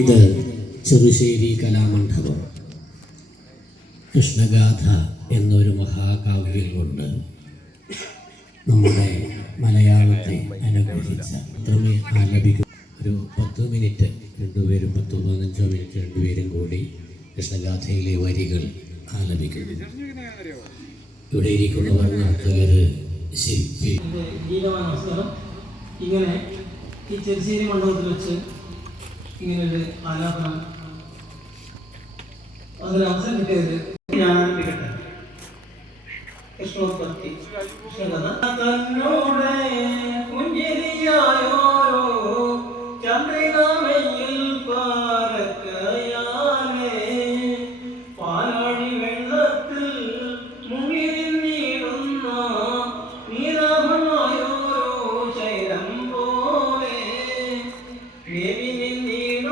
ഇത് ചെറുശ്ശേരി കലാമണ്ഡപം. കൃഷ്ണഗാഥ എന്നൊരു മഹാകാവ്യം കൊണ്ട് നമ്മുടെ മലയാളത്തെ അനുഗ്രഹിച്ച അത്രമേ ആലപിക്കും. ഒരു പത്ത് മിനിറ്റ് രണ്ടുപേരും പത്ത് പതിനഞ്ചോ മിനിറ്റ് രണ്ടുപേരും കൂടി കൃഷ്ണഗാഥയിലെ വരികൾ ആലപിക്കുന്നു. ഇവിടെ ഇരിക്കുന്നവർ നർത്തകർ ശില്പി. ഇങ്ങനെ ഈ ചെറുശ്ശേരി മണ്ഡപത്തിൽ വെച്ച് ഇങ്ങനെ ഒരു ആലാപനം. അതൊരു അവസരം കിട്ടിയത് ഞാൻ ആരംഭിക്കട്ടെ കൃഷ്ണോത്പത്തി കൃഷ്ണകഥ തന്നോടെ